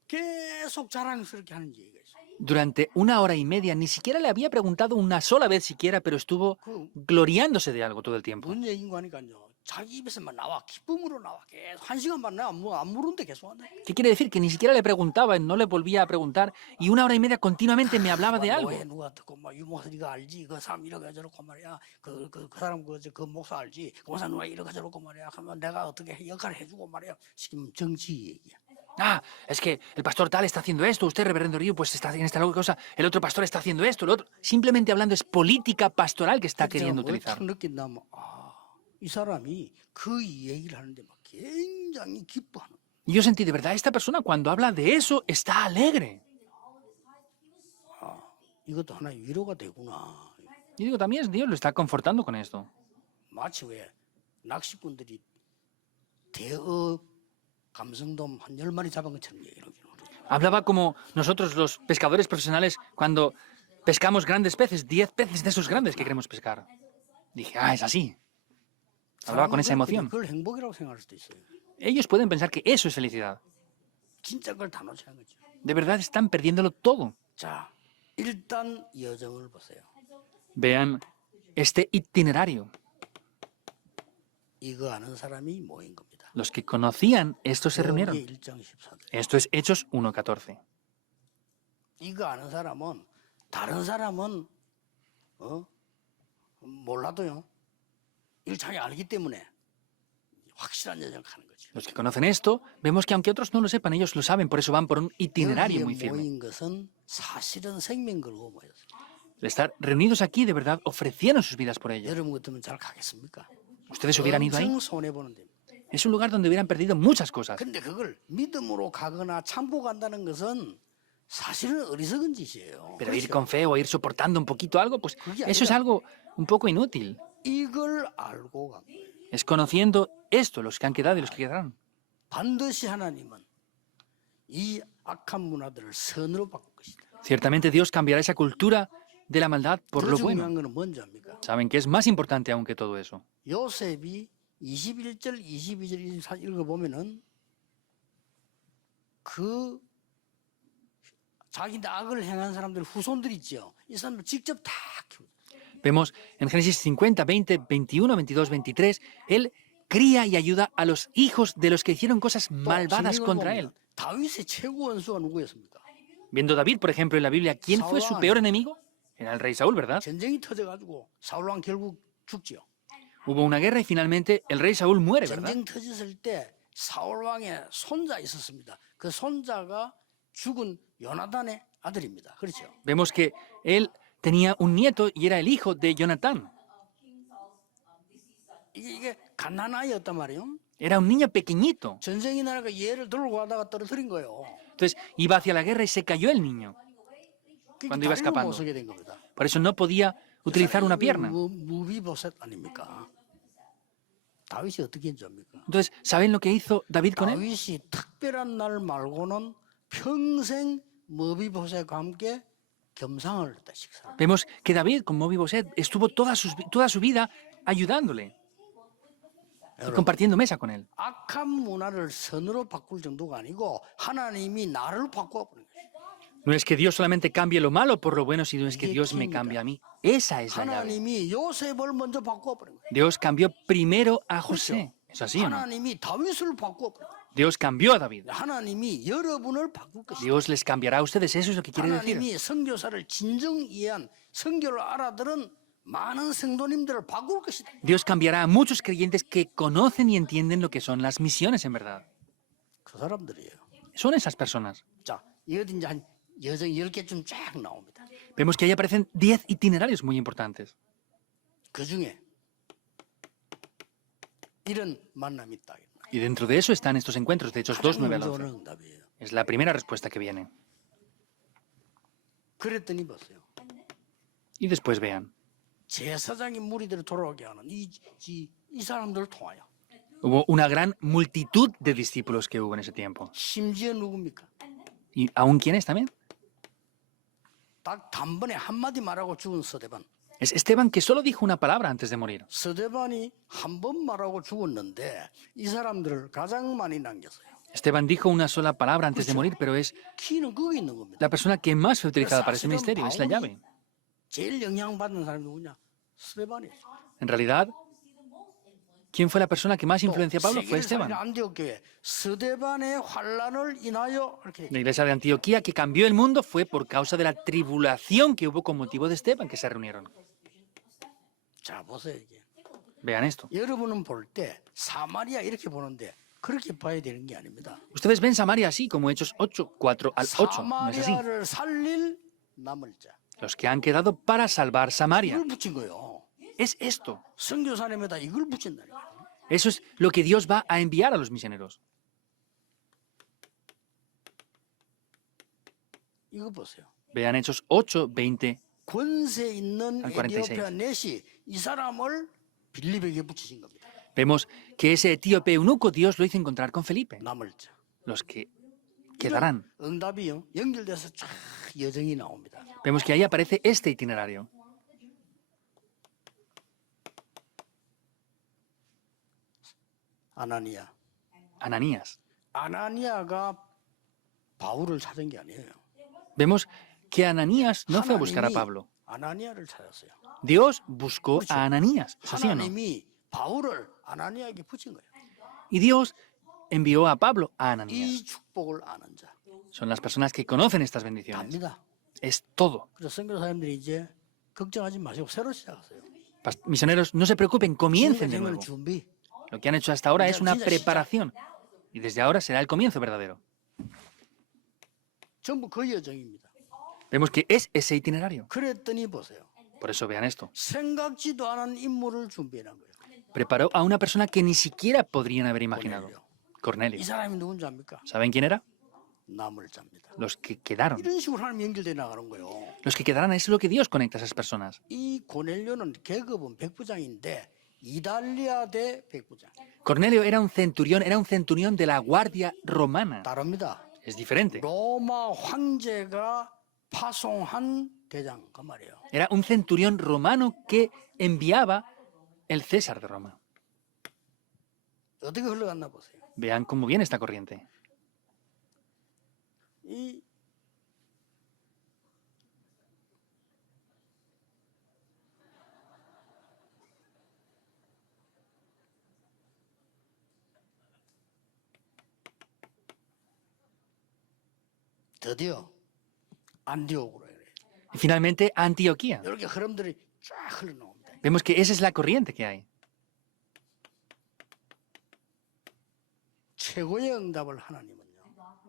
계속 자랑스럽게 하는 얘기가 있어요. Durante 1 hora y media ni siquiera le había preguntado una sola vez siquiera, pero estuvo 그 gloriándose de algo todo el tiempo. 뭔 얘기인가 하니까요. 자기 입에서만 나와 기쁨으로 나와 계속 1시간 반 내가 안 물은데 계속 한다. ¿Qué quiere decir? Que ni siquiera le preguntaba, no le volvía a preguntar y 1 hora y media continuamente me hablaba de algo. 뭐해 누가 듣고 막 이 목사 네가 알지? 그 사람 이러고 저러고 말이야. 그 사람 그 목사 알지? 그 목사 누가 이러고 저러고 말이야. 하면 내가 어떻게 역할을 해주고 말이야. 지금 정치 얘기야. Ah, es que el pastor tal está haciendo esto, usted, reverendo Río, pues está en esta cosa, el otro pastor está haciendo esto, el otro. Simplemente hablando es política pastoral que está 그래서 제가 queriendo 뭘 utilizar. 탁 느낀다면 이 사람이 그 얘기를 하는데 막 굉장히 기뻐하는. Y yo sentí de verdad, esta persona cuando habla de eso está alegre. 이것도 하나의 위로가 되구나. Y digo, también Dios lo está confortando con esto. 마치 왜 낚시꾼들이 대어 감성돔 한 10마리 잡은 것처럼 얘기를 하죠. Hablaba como nosotros los pescadores profesionales cuando pescamos grandes peces, 10 peces de esos grandes que queremos pescar. Dije, es así. Hablaba con esa emoción. 그걸 행복이라고 생각할 수도 있어요. Ellos pueden pensar que eso es felicidad. 진짜 그걸 다 놓치는 거죠. De verdad están perdiéndolo todo. 자, 일단 여정을 보세요. Vean este itinerario. 이거 아는 사람이 모인 겁니다. Los que conocían esto se reunieron. 여기 1장 14절. Esto es Hechos 1:14. 이거 아는 사람은 다른 사람은 몰라도요. 1장에 알기 때문에 확실한 여정을 가는 거죠. Los que conocen esto, vemos que aunque otros no lo sepan, ellos lo saben, por eso van por un itinerario 여기에 muy firme. 모인 것은 사실은 생명 걸고 모였어요. El estar reunidos aquí, de verdad, ofrecieron sus vidas por ello. 여러분 같으면 잘 가겠습니까? ¿Ustedes hubieran ido ahí? 엄청 손해보는 데. Es un lugar donde hubieran perdido muchas cosas. 근데 그걸 믿음으로 가거나 참고 간다는 것은 사실은 어리석은 짓이에요. Pero ir con fe o ir soportando un poquito algo, pues eso es algo un poco inútil. 이걸 알고 간 거예요. Es conociendo esto, los que han quedado y los que quedarán. 반드시 하나님은 이 악한 문화들을 선으로 바꿀 것이다. Ciertamente Dios cambiará esa cultura de la maldad por 더 lo 중요한 bueno. 거는 뭔지 압니까? ¿Saben qué es más importante aún que todo eso? 요셉이 21절, 22절, 24절 읽어보면은 그 자기한테 악을 행한 사람들 후손들 있죠. 이 사람들 직접 다 키우고. Vemos en Génesis 50, 20, 21, 22, 23, Él cría y ayuda a los hijos de los que hicieron cosas malvadas contra Él. 다윗의 최고 원수가 누구였습니까? Viendo David, por ejemplo, en la Biblia, ¿quién fue su peor enemigo? Era el rey Saúl, ¿verdad? 전쟁이 터져가지고 사울왕 결국 죽지요. Hubo una guerra y finalmente el rey Saúl muere, ¿verdad? 전쟁 터졌을 때 사울왕의 손자 있었습니다. 그 손자가 죽은 요나단의 아들입니다. 그렇죠? Vemos que él tenía un nieto y era el hijo de Jonatán. 이게 갓난아이였단 말이에요. Era un niño pequeñito. 전쟁이 나니까 얘를 들고 가다가 떨어뜨린 거예요. Entonces iba hacia la guerra y se cayó el niño. Cuando iba 다리를 escapando. 못 서게 된 겁니다. Por eso no podía utilizar una pierna. 무비보셋 아닙니까? 다윗이 어떻게 했는 줄 압니까? Entonces, ¿saben lo que hizo David con él? 다윗이 특별한 날 말고는 평생 무비보셋과 함께 겸상을 했다 식사. Vemos que David, con Mobiboset, estuvo toda su vida ayudándole y compartiendo mesa con él. 악한 문화를 선으로 바꿀 정도가 아니고 하나님이 나를 바꿔 버린 거예요. No es que Dios solamente cambie lo malo por lo bueno, sino es que Dios me cambia a mí. Esa es la llave. 하나님이 요셉을 먼저 바꿔 버린 거예요. Dios cambió primero a José. ¿Es así o no? 하나님이 다윗을 바꿔 버린 거예요. Dios cambió a David. 하나님이 여러분을 바꿀 것이다. Dios les cambiará a ustedes. Eso es lo que quiere decir. 하나님이 선교사를 진정 이해한 선교를 알아들은 많은 성도님들을 바꿀 것이다. Dios cambiará a muchos creyentes que conocen y entienden lo que son las misiones en verdad. 그 사람들이에요. Son esas personas. 자, 이것도 이제 한 여정 10개쯤 쫙 나옵니다. Vemos que ahí aparecen 10 itinerarios muy importantes. 그 중에 이런 만남이 있다. Y dentro de eso están estos encuentros, de Hechos 2, 9 al 먼저 11. 오는 응답이에요. Es la primera respuesta que viene. 그랬더니 보세요. Y después vean. 제사장이 무리들을 돌아오게 하는 이 사람들을 통하여 Hubo una gran multitud de discípulos que hubo en ese tiempo. 심지어 누굽니까? ¿Y aún quiénes también? 딱 단번에 한마디 말하고 죽은 서대반. Es Esteban que solo dijo una palabra antes de morir. 서대반이 한 번 말하고 죽었는데 이 사람들을 가장 많이 남겼어요. Esteban dijo una sola palabra antes de morir, pero es 키는 거기 있는 겁니다. la persona que más fue utilizada para ese 사실은 ministerio, es la llave. 제일 영향받는 사람이 누구냐? 스데반이에요. En realidad, ¿quién fue la persona que más influenció a Pablo? Fue Esteban. 안디옥 교회 스데반의 환란을 인하여 이렇게 La iglesia de Antioquía que cambió el mundo fue por causa de la tribulación que hubo con motivo de Esteban que se reunieron. 자 보세요 이게. Vean esto. 여러분은 볼 때 사마리아 이렇게 보는데 그렇게 봐야 되는 게 아닙니다. Ustedes ven Samaria así, como Hechos 8, 4 al 8. No es así. 사마리아를 살릴 남을 자. Los que han quedado para salvar Samaria. 이걸 붙인 거예요. Es esto. 선교사님에다 이걸 붙인다니까. Eso es lo que Dios va a enviar a los misioneros. 이거 보세요. Vean Hechos 8, 20. 권세 있는 한 46. 에티오피아 넷이 이 사람을 빌립에게 붙이신 겁니다. Vemos que ese etíope eunuco Dios lo hizo encontrar con Felipe. 남을 자. Los que quedarán. 응답이요. 연결돼서 쫙 여정이 나옵니다. Vemos que ahí aparece este itinerario. 아나니아. Ananías. 아나니아가 바울을 찾은 게 아니에요. Vemos que Ananías no fue a buscar a 하나님이 Pablo. 아나니아를 찾았어요. Dios buscó a Ananías. ¿Es así o no? 하나님이 바울을 아나니아에게 붙인 거예요. Y Dios envió a Pablo a Ananías. 이 축복을 아는 자. Son las personas que conocen estas bendiciones. 답니다. Es todo. 그래서 선교사님들이 이제 걱정하지 마시고 새로 시작하세요. Misioneros, no se preocupen, comiencen de 지금까지 nuevo. 준비. Lo que han hecho hasta ahora es una preparación. Y desde ahora será el comienzo verdadero. 전부 그 여정입니다. Vemos que es ese itinerario. 그랬더니 보세요. Por eso vean esto. 생각지도 않은 인물을 준비해놓은 거예요. Preparó a una persona que ni siquiera podrían haber imaginado. 이 Cornelio. 사람이 누군지 압니까? ¿Saben quién era? 남을 잡니다. Los que quedaron. 이런 식으로 하나님 연결돼 나가는 거예요. Los que quedarán, eso es lo que Dios conecta a esas personas. 이 고넬료는 계급은 백부장인데 이달리아 대 백부장. Cornelio era un centurión de la guardia romana. 다릅니다. Es diferente. 로마 황제가 파송한 대장 그 말이에요. Era un centurión romano que enviaba el César de Roma. 어떻게 흘러갔나 보세요. Vean cómo viene esta corriente. 이 드디어 안디옥으로 해요. Y finalmente, Antioquía. 이렇게 흐름들이 쫙 흘러나옵니다. Vemos que esa es la corriente que hay. 최고의 응답을 하나님은요.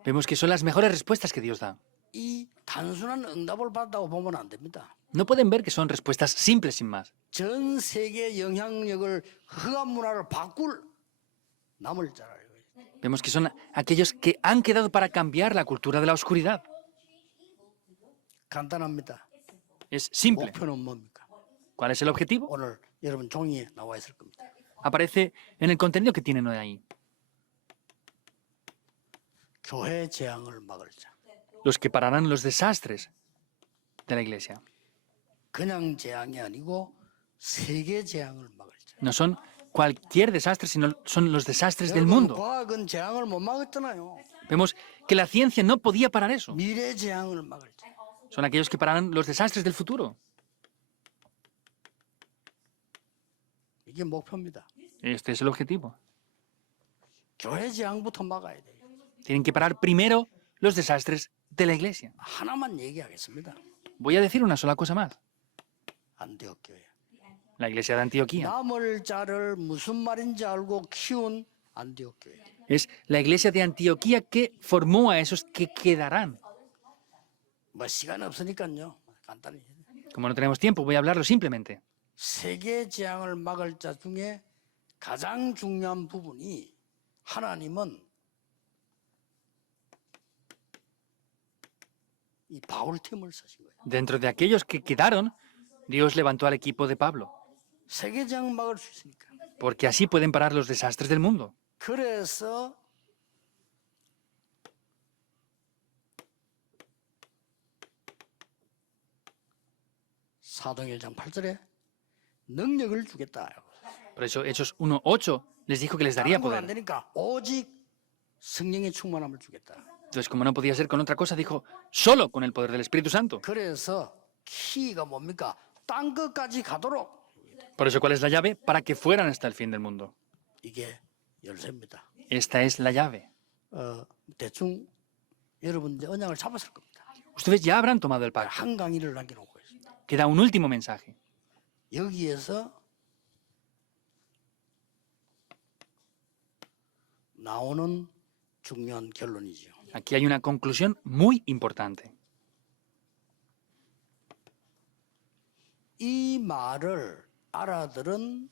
Vemos que son las mejores respuestas que Dios da. 이 단순한 응답을 받았다고 보면 안 됩니다. No pueden ver que son respuestas simples sin más. 전 세계 영향력을 흑암 문화를 바꿀 남을 자라요. Vemos que son aquellos que han quedado para cambiar la cultura de la oscuridad. 간단합니다. Es simple. 목표는 뭡니까? ¿Cuál es el objetivo? 오늘 여러분 종이에 나와 있을 겁니다. Aparece en el contenido que tienen hoy ahí. 교회 재앙을 막을 자. Los que pararán los desastres de la iglesia. 그냥 재앙이 아니고 세계 재앙을 막을 자. No son cualquier desastre, sino son los desastres del 여러분, mundo. 과학은 재앙을 못 막았잖아요. Vemos que la ciencia no podía parar eso. 미래 재앙을 막을 자. Son aquellos que pararán los desastres del futuro. 이게 목표입니다. Este es el objetivo. 교회 재앙부터 막아야 돼요. Tienen que parar primero los desastres de la iglesia. 하나만 얘기하겠습니다. Voy a decir una sola cosa más. 안디옥 교회. La iglesia de Antioquía 남을 자를 무슨 말인지 알고 키운 안디옥 교회. es la iglesia de Antioquía que formó a esos que quedarán. 뭐 시간 없으니까요. 간단히. Como no tenemos tiempo, voy a hablarlo simplemente. 세계 재앙을 막을 자 중에 가장 중요한 부분이 하나님은 이 바울 팀을 쓰신 거예요. Dentro de aquellos que quedaron, Dios levantó al equipo de Pablo, 세계 재앙 막을 수 있으니까. porque así pueden parar los desastres del mundo. 그래서 사도행 1장 8절에 능력을 주겠다. Por eso Hechos 1:8 les dijo que les daría 다른 건 안 poder. 되니까 오직 성령의 충만함을 주겠다. Entonces, como no podía ser con otra cosa, dijo, solo con el poder del Espíritu Santo. 그래서 키가 뭡니까? 땅 끝까지 가도록 Por eso, ¿cuál es la llave? Para que fueran hasta el fin del mundo. 이게 열쇠입니다. Esta es la llave. 대충 여러분 이제 언약을 잡았을 겁니다. Ustedes ya habrán tomado el pacto. 한 강의를 남겨놓고 있습니다. Queda un último mensaje. 여기에서 나오는 중요한 결론이죠. Aquí hay una conclusión muy importante. 이 말을 알아들은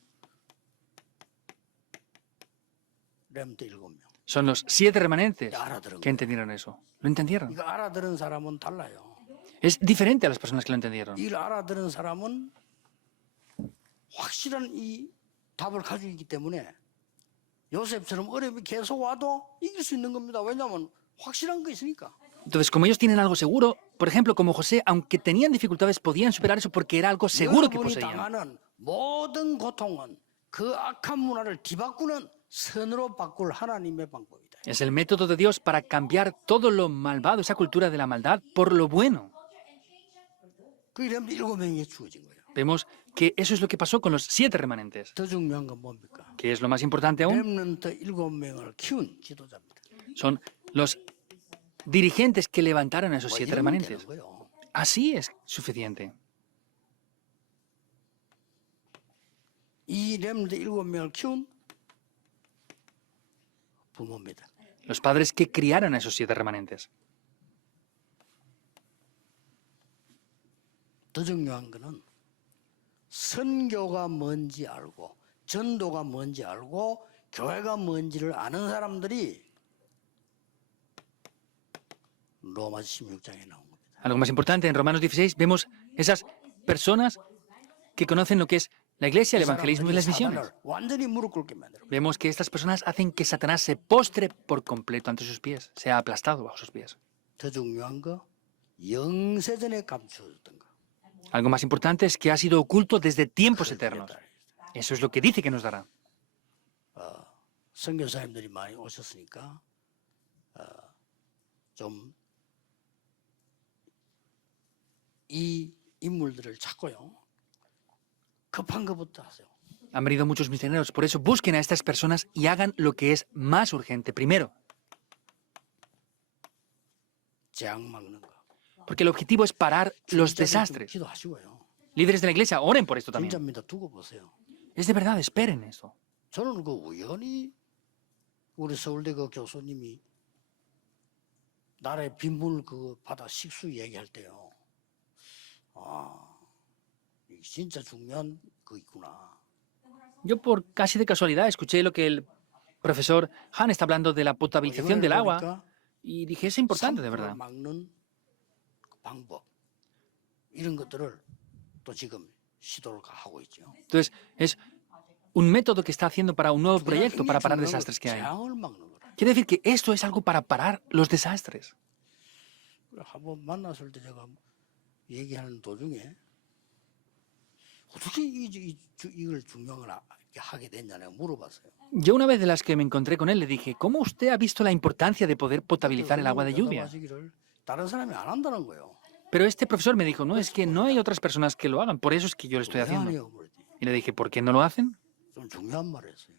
렘트 7명. Son los 7 remanentes 알아들은 que 거예요. entendieron eso. Lo entendieron. 이거 알아들은 사람은 달라요. Es diferente a las personas que lo entendieron. 이걸 알아들은 사람은 확실한 이 답을 가지고 있기 때문에 요셉처럼 어려움이 계속 와도 이길 수 있는 겁니다. 왜냐하면 확실한 거 있으니까. Entonces, como ellos tienen algo seguro, por ejemplo, como José, aunque tenían dificultades, podían superar eso porque era algo seguro que 여러분이 poseían. 당하는 모든 고통은 그 악한 문화를 뒤바꾸는 선으로 바꿀 하나님의 방법이다. Es el método de Dios para cambiar todo lo malvado, esa cultura de la maldad, por lo bueno. 그 렘트 7명이 주어진 거예요. Vemos que eso es lo que pasó con los 7 remanentes. 더 중요한 건 뭡니까? ¿Qué es lo más importante aún? 렘넌트 7명을 키운 지도자입니다. Son los dirigentes que levantaron a esos 뭐 7 이러면 remanentes. 되는 거예요. Así es suficiente. 이 렘넌트 7명을 키운 부모입니다. Los padres que criaron a esos 7 remanentes. 더 중요한 거는 선교가 뭔지 알고 전도가 뭔지 알고 교회가 뭔지를 아는 사람들이 로마 16장에 나온 겁니다. Algo más importante, en Romanos 16 vemos esas personas que conocen lo que es la iglesia, el evangelismo y las misiones. 사단을 완전히 무릎 꿇게 만들어. Vemos que estas personas hacen que Satanás se postre por completo ante sus pies, sea aplastado bajo sus pies. 더 중요한 거 영세전에 감추어졌던 거. Algo más importante es que ha sido oculto desde tiempos eternos. Eso es lo que dice que nos dará. 선교사님들이 많이 오셨으니까 좀 이 인물들을 찾고요. 급한 것부터 하세요. Han venido muchos misioneros, por eso busquen a estas personas y hagan lo que es más urgente primero. 재앙 막는 거. Porque el objetivo es parar los 진짜 desastres. 기도하시고요. Líderes de la iglesia, oren por esto también. 진짜입니다. 두고 보세요. Es de verdad, esperen esto. 저는 그 우연히 우리 서울대 그 교수님이 나라의 빈물 그 바다 식수 얘기할 때요. 이게 진짜 중요한 거 있구나. Yo por casi de casualidad escuché lo que el profesor Han está hablando de la potabilización del agua y dije, es importante de verdad. 막는 방법 이런 것들을 또 지금 시도를 하고 있죠. Entonces, es un método que está haciendo para un nuevo proyecto para parar desastres que hay. 재앙을 막는 거라. Quiere decir que esto es algo para parar los desastres. 한번 만났을 때 제가 얘기하는 도중에 어떻게 이걸 중요한 걸 하게 됐냐고 물어봤어요. Yo una vez de las que me encontré con él le dije, ¿cómo usted ha visto la importancia de poder potabilizar el agua de lluvia? 대답하시기를 다른 사람이 안 한다는 거예요. Pero este profesor me dijo, no, es que no hay otras personas que lo hagan, por eso es que yo lo estoy 왜 haciendo. 안 해요? 그랬더니 Y le dije, ¿por qué no lo hacen? 좀 중요한 말을 했어요.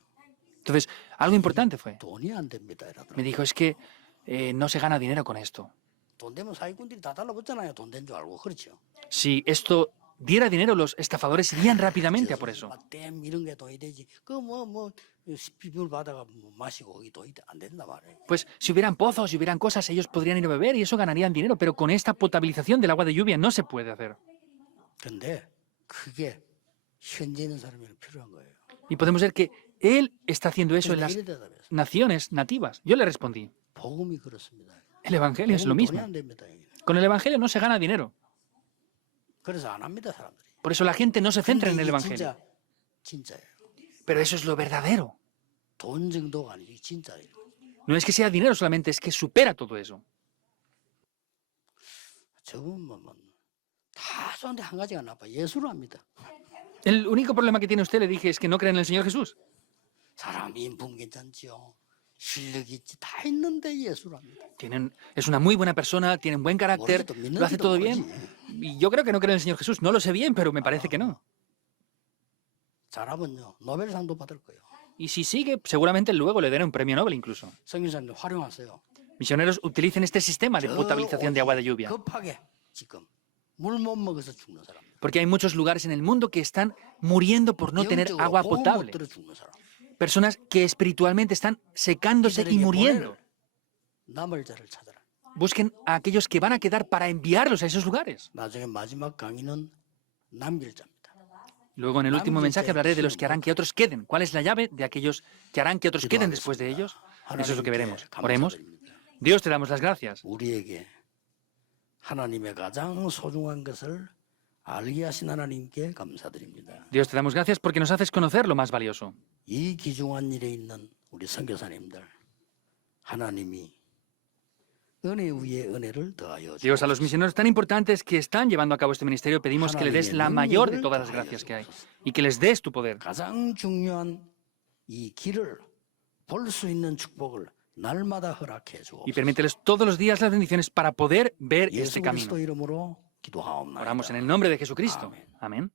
Entonces, algo importante fue. 돈이 안 됩니다. 이러더라고요. Me dijo, es que no se gana dinero con esto. 돈 되면 사기꾼들이 다 달라붙잖아요. 돈 된 줄 알고 그렇죠. Si esto diera dinero, los estafadores irían rápidamente a por eso. 댐 이런 게 돈이 되지. 그뭐 비물 바다가 마시고 거기 돈이 안 된단 말이에요. Pues si hubieran pozos, si hubieran cosas, ellos podrían ir a beber y eso ganarían dinero, pero con esta potabilización del agua de lluvia no se puede hacer. 근데 그게 현재 있는 사람이 필요한 거예요. Y podemos ver que él está haciendo eso en las 이래 대답했어요. naciones nativas. Yo le respondí, 복음이 그렇습니다. el Evangelio es lo 복음은 mismo. 돈이 안 됩니다. Con el Evangelio no se gana dinero. 그래서 안 합니다, 사람들이. Por eso la gente no se centra en el 근데 이게 Evangelio. 진짜예요. Pero eso es lo verdadero. 돈 정도가 아니지 진짜예요. No es que sea dinero solamente, es que supera todo eso. 저분만 다 좋은데 한 가지가 나빠. 예수를 합니다. El único problema que tiene usted, le dije, es que no cree en el Señor Jesús. 사람 인품 괜찮지요. 실력 있지 다 있는데 예수를 합니다. Es una muy buena persona, tiene un buen carácter, 모르겠다. lo hace todo 믿는지도 bien. 모르지. Y yo creo que no cree en el Señor Jesús. No lo sé bien, pero me parece que no. 잘하면요 노벨상도 받을 거예요. Y si sigue, seguramente luego le den un premio Nobel incluso. 성교사님들 활용하세요. Misioneros utilicen este sistema de potabilización de agua de lluvia. 급하게 지금 물 못 먹어서 죽는 사람. Porque hay muchos lugares en el mundo que están muriendo por no tener 영적으로 agua 보험 못 potable. 들어 죽는 사람. personas que espiritualmente están secándose y 이들에게 muriendo. 보낼 남을 자를 찾아라. Busquen a aquellos que van a quedar para enviarlos a esos lugares. 나중에 마지막 강의는 남길 자입니다. Luego en el último mensaje hablaré de los que harán que otros queden. ¿Cuál es la llave de aquellos que harán que otros queden después de ellos? Eso es lo que veremos. Oremos. Dios, te damos las gracias. 우리에게 하나님의 가장 소중한 것을 알게 하신 하나님께 감사드립니다. Dios, te damos gracias porque nos haces conocer lo más valioso. 이 귀중한 일에 있는 우리 선교사님들 하나님이 은혜 위에 은혜를 더하여 Dios, a los 주옵소서. misioneros tan importantes que están llevando a cabo este ministerio, pedimos que le des la mayor de todas las gracias que hay y que les des tu poder. 가장 중요한 이 길을 볼 수 있는 축복을 날마다 허락해 Y 주옵소서. permíteles todos los días las bendiciones para poder ver 예수 este camino. 그리스도 이름으로 기도하옵나이다. Oramos en el nombre de Jesucristo. Amén.